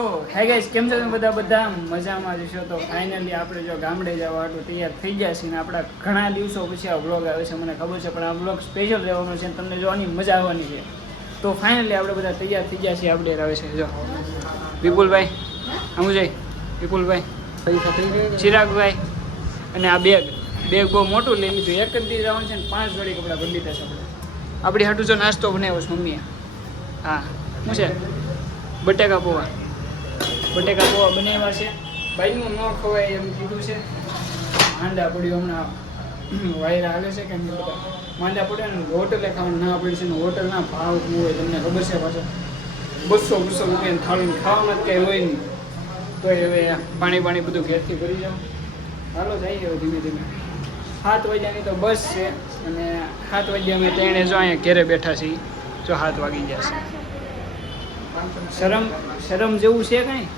Hi guys કેમ છો તમે બધા? બધા મજામાં જશો તો ફાઇનલી આપણે જો ગામડે જવા હતું તૈયાર થઈ ગયા છીએ ને આપણા ઘણા દિવસો પછી આ વ્લોગ આવે છે, મને ખબર છે, પણ આ વ્લોગ સ્પેશિયલ રહેવાનો છે તમને જોવાની મજા આવવાની છે. તો ફાઇનલી આપણે બધા તૈયાર થઈ ગયા છીએ અપડેટ આવે છે, જો. વિપુલભાઈ આમ જઈ વિપુલભાઈ, ચિરાગભાઈ અને આ બેગ બેગ બહુ મોટું લઈ લીધું એક જ દી જવાનું છે ને પાંચ જોડી કપડાં બદલી થશે આપણે. આપણી હાટું જો નાસ્તો બનાવ્યો છે મમ્મીએ. હા, શું છે? બટેકા પૌવા. બટેકા પૌવા બનાવ્યા છે. બાઈનું ન ખવાય એમ કીધું છે. માંડા પડ્યું હમણાં વાયરા આવે છે કેમ કે બધા માંડા પડ્યા ને હોટલે ખાવાનું ના પડ્યું છે ને હોટલના ભાવ શું હોય તમને ખબર છે પાછો. બસો બસો રૂપિયાની થાળીને ખાવામાં જ કંઈ હોય નહીં. તો હવે પાણી પાણી બધું ઘેરથી ભરી જાઓ. હાલો જઈએ હવે ધીમે ધીમે. સાત વાગ્યાની તો બસ છે અને સાત વાગ્યા અમે તેણે જો અહીંયા ઘેરે બેઠા છીએ. જો સાત વાગી છે. શરમ શરમ જેવું છે કાંઈ?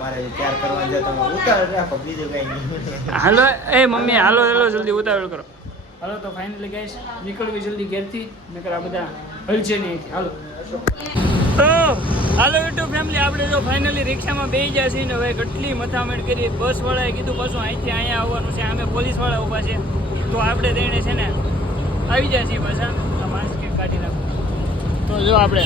મારે ત્યાર કરવા જતો ઉતાર રાખો બીજું કઈ નહીં. હાલો એ મમ્મી હાલો હાલો જલ્દી ઉતાવળ કરો. હાલો તો ફાઇનલી ગાઈસ નીકળવી જલ્દી ઘેરથી નકર આ બધા હલશે નહીં હાલો. તો હાલો યુટ્યુબ ફેમિલી આપણે જો ફાઇનલી રિક્ષામાં બેસી ગયા છીએ ને હવે કેટલી મથામણ કરી બસ વાળાએ કીધું પાછું અહીંથી અહીંયા આવવાનું છે આમે પોલીસવાળા ઊભા છે. તો આપણે તેણે છે ને આવી જાય છીએ પાછા. માસ્ક કાઢી નાખો. તો જો આપણે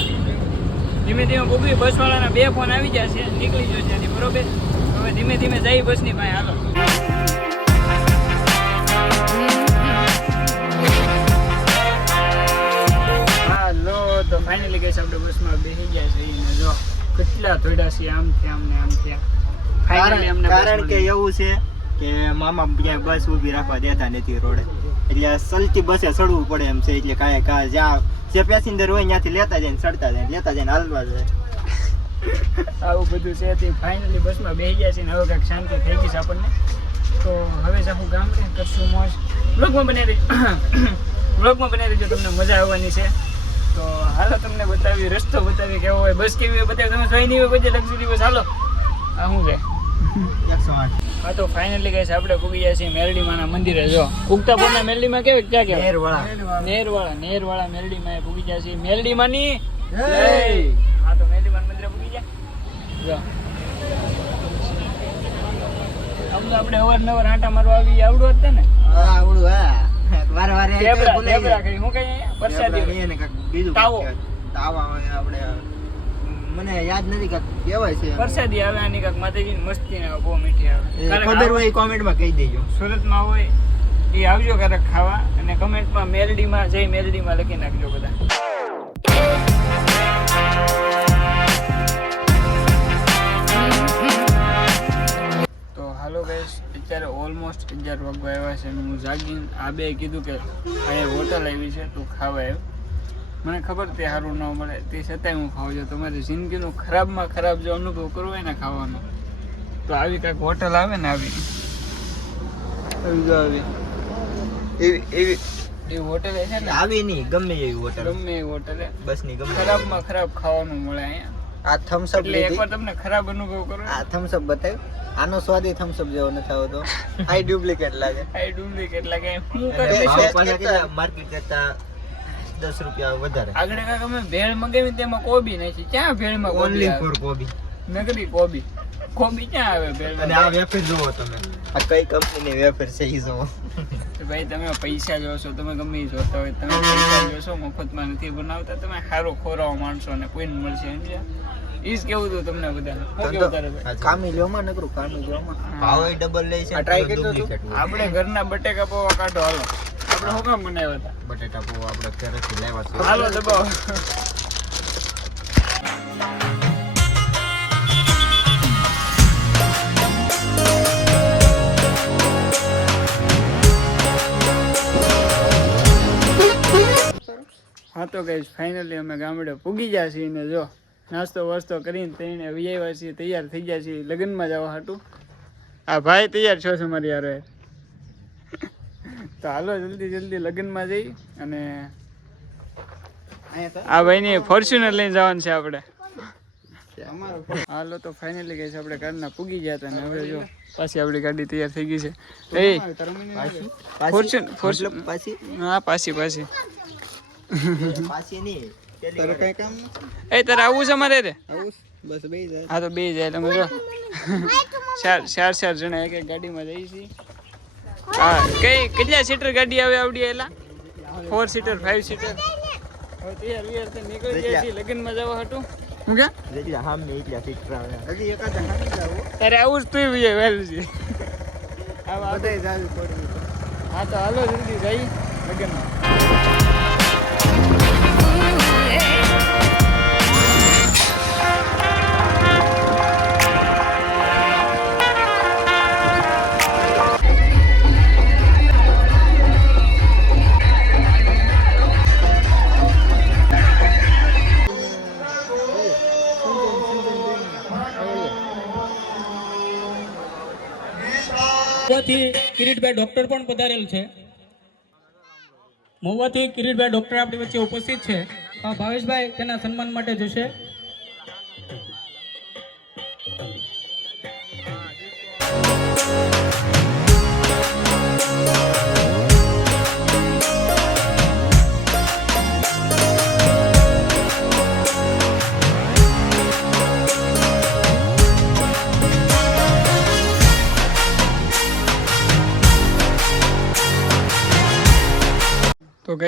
ધીમે ધીમે બુબરી બસવાળાના બે ફોન આવી જાય છે નીકળી જશે ત્યાંથી બરોબર? હવે ધીમે ધીમે જઈ બસની પાસે હાલો. હાલો તો ફાઇનલી ગઈ આપણે બસમાં બેસી ગયા છે જો કેટલા થોડા છે આમ ત્યાં ને આમ ત્યાં કારણ કે એવું છે કે મામા ક્યાંય બસ ઊભી રાખવા દેતા નથી રોડે. એટલે સલતી બસે ચડવું પડે એમ છે એટલે કાંઈ કા જ્યાં જે પેસેન્જર હોય ત્યાંથી લેતા જાય ચડતા જાય લેતા જાય હાલવા જાય. આવું બધું છે તે ફાઇનલી બસમાં બેસી ગયા છે ને હવે કાંઈક શાંતિ થઈ ગઈ છે આપણને. તો હવે જાઉં ગામડે કરશું મોજ. બ્લોગમાં બને બ્લોગમાં બને રહીજો, તમને મજા આવવાની છે. તો હાલો તમને બતાવી રસ્તો બતાવી કેવો હોય બસ કેવી હોય બતાવી તમે જોઈ નહીં હોય, બધી લક્ઝરી બસ હાલો, આ શું છે? હા તો ફાઇનલી ગઈ છે આપણે પૂગી જાય છીએ મેરડીમાના મંદિરે. જો ઉગતા પોરના મેરડીમાં કેવી ક્યાં કેવાય નેરવાળા. નેરવાળા નેરવાળા મેરડીમાં એ પૂગી જાય છીએ. મેરડીમાંની? જય. હા તો મેરડીમાન મંદિરે પૂગી ગયા. જો. આમ તો આપણે અવારનવાર આંટા મારવા આવી આવડું જ ને? હા આવડું હા. વારે વારે જાય. હું કઈ? પ્રસાદી બીજું તાવો. તાવા આપણે મને યાદ નથી કાંઈક કહેવાય છે. વરસાદી આવે આની કાંઈક માતાજીની મસ્તી ને બહુ મીઠી આવે. ખબર હોય કોમેન્ટમાં કહી દેજો. સુરતમાં હોય એ આવજો ક્યારેક ખાવા અને કમેન્ટમાં મેલડીમાં જઈ મેલડીમાં લખી નાખજો બધા. તો હાલો ગાઈસ અત્યારે ઓલમોસ્ટ અગિયાર વાગવા આવ્યા છે અને હું જાગીને આ બે કીધું કે અહીંયા હોટલ આવી છે તું ખાવા આવ્યો. મને ખબર તે સારું ન મળે તે છતાંય હું ખાઉં છું. તમારી જિંદગીનો ખરાબમાં ખરાબ જો અનુભવ કરવો હોય ને ખાવાનો તો આવી કાંઈક હોટલ આવે ને આવી. આવી જો આવી. એવી એવી. એવી હોટલ છે ને? આવી નહીં ગમે એવી હોટલ. ગમે એવી હોટલે બસની ગમે ખરાબમાં ખરાબ ખાવાનું મળે અહીંયા. આ થમ્સઅપ એટલે એકવાર તમને ખરાબ અનુભવ કરો. આ થમ્સઅપ બતાવ્યું. આનો સ્વાદ થમ્સઅપ જેવો નથી આવતો આ ડુપ્લિકેટ લાગે. આ ડુપ્લિકેટ લાગે. હું કરી માર્કેટ કરતા દસ રૂપિયા વધારે. આગળ કાકા અમે ભેળ મંગાવી તેમાં કોબી નથી ક્યાં ભેળમાં કોબી ઓનલી? ફોર કોબી. નકરી કોબી. કોબી ક્યાં આવે ભેળ અને આ વેફર જોવો તમે. આ કઈ કંપનીની વેફર છે ઈ જોવો ભાઈ તમે પૈસા જોશો તમે ગમે જોતા હોય તમે પૈસા જોશો મફતમાં નથી બનાવતા. તમે સારો ખોરાવો માણસો ને કોઈને મળશે સમજ્યા? ઈસ કેવું હતું તમને બધા? કામી લ્યોમાં નકરું કામી લ્યોમાં ભાવ ડબલ લે છે ટ્રાય કર્યો તું? આપણે ઘરના બટેકા પૌવા કાઢો હાલો. આપણે હું કામ બનાવ્યા હતા? બટેટા પૌવા આપણે ઘરેથી લેવા છે. હાલો દબાવો હા તો કઈ ફાઇનલી અમે ગામડે પૂગી ગયા છીએ ને જો નાસ્તો વાસ્તો કરીને તઈને આવ્યા છીએ તૈયાર થઈ ગયા છીએ લગ્નમાં જવા હતું આ ભાઈ તૈયાર છો છે મારી યાર તો હાલો જલ્દી જલ્દી લગ્નમાં જઈ અને આ ભાઈની ફોર્ચ્યુનર લઈને જવાનું છે આપણે. હાલો તો ફાઇનલી ગઈ છે. આપણે કારના પૂગી ગયા હતા ને હવે જો પાછી આપણી ગાડી તૈયાર થઈ ગઈ છે. એ ફોર્ચ્યુન ફોર્ચ્યુન પાછી? હા પાછી પાછી. પાછી નહીં તારે કઈ કામ એ તારે આવું છે મારે રે બસ બે જાય હા તો બે જાય તમે જો ચાર ચાર ચાર જણા એક એક ગાડીમાં જઈએ છીએ. હા કઈ કેટલા સીટર ગાડી આવે આવડી એલા ફોર સીટર ફાઈવ સીટર લગ્નમાં જવા હતું હું કે? આવે. તારે જ તું વહેલું છે. હા તો હાલો જલ્દી જઈ લગ્નમાં. મહુવાથી કિરીટભાઈ ડૉક્ટર પણ પધારેલ છે. મહુવાથી કિરીટભાઈ ડૉક્ટર આપણી વચ્ચે ઉપસ્થિત છે. ભાવેશભાઈ તેના સન્માન માટે જશે.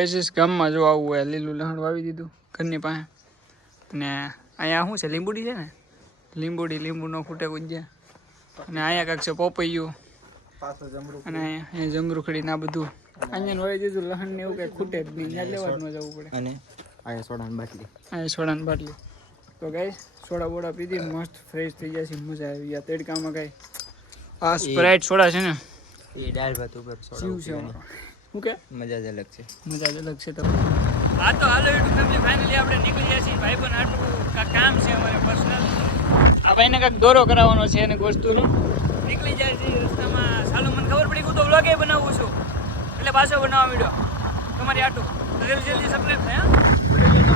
કહીશ ગામમાં જો આવું હોય લીલું લહણ વાવી દીધું ઘરની પાસે. અને અહીંયા શું છે લીંબુડી છે ને? લીંબુડી લીંબુ નો ખૂટે ગુંજ્યા અને અહીંયા કાંક છે પોપૈયું. અને અહીંયા જમરૂખડી ને બધું. અહીંયા વાવી દીધું લહણ ને એવું કંઈ ખૂટે જ નહીં. ત્યાં લેવા ન જવું પડે. અને અહીંયા સોડાની બાટલી. અહીંયા સોડાની બાટલી. તો ગાઈસ સોડા બોડા પીધી મસ્ત ફ્રેશ થઈ જશે મજા આવી ગયા. તેડકામાં કાંઈ આ સ્પ્રાઇટ સોડા છે ને? એ ભાત ઉપર જીવ છે શું કે? મજા જ અલગ છે. મજા જ અલગ છે તો. હા તો હાલો યુટ્યુબ ફેમિલી ફાઇનલી આપણે નીકળી ગયા છીએ. ભાઈ પણ આટલું કામ છે અમારે પર્સનલ આ ભાઈને કાંઈક દોરો કરાવવાનો છે અને વસ્તુનો. નીકળી જાય છે રસ્તામાં. સાલું મને ખબર પડી હું તો વ્લોગે બનાવું છું. એટલે પાછો બનાવવા માંડ્યો. તમારી આટું તો જલ્દી જલ્દી સબસ્ક્રાઈબ થાય